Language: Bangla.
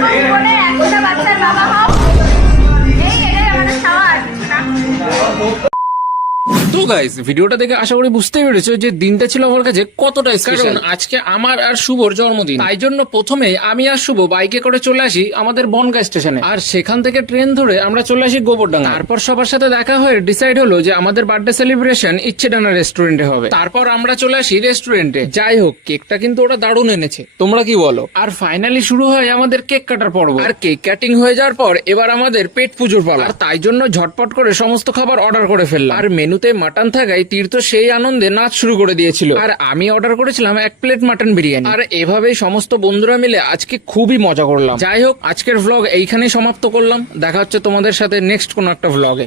জীবনে একটা বাচ্চার বাবা হও, এই এটাই আমাদের চাওয়া আর কিছু না। তো গাইস, ভিডিওটা দেখে আশা করি বুঝতেই পেরেছো যে দিনটা ছিল আমার কাছে কতটা স্পেশাল। আজকে আমার আর শুভর জন্মদিন, তাই জন্য প্রথমে আমি আর শুভ বাইকে করে চলে আসি আমাদের বনগাঁ স্টেশনে, আর সেখান থেকে ট্রেন ধরে আমরা চলে আসি গোবরডাঙ্গা। তারপর সবার সাথে দেখা হয়ে ডিসাইড হলো যে আমাদের বার্থডে সেলিব্রেশন ইচ্ছেডানা রেস্টুরেন্টে হবে। তারপর আমরা চলে আসি রেস্টুরেন্টে। যাই হোক, কেকটা কিন্তু ওরা দারুণ এনেছে, তোমরা কি বলো? আর ফাইনালি শুরু হয় আমাদের কেক কাটার পর্ব। আর কেক কাটিং হয়ে যাওয়ার পর এবার আমাদের পেট পুজোর পালা। আর তাই জন্য ঝটপট করে সমস্ত খাবার অর্ডার করে ফেললাম। আর মেনুতে মাটন থাকায় তীর্থ সেই আনন্দে নাচ শুরু করে দিয়েছিল। আর আমি অর্ডার করেছিলাম 1 প্লেট মাটন বিরিয়ানি। আর এভাবেই সমস্ত বন্ধুরা মিলে আজকে খুবই মজা করলাম। যাই হোক, আজকের ভ্লগ এইখানেই সমাপ্ত করলাম। দেখা হচ্ছে তোমাদের সাথে নেক্সট কোনো একটা ভ্লগে।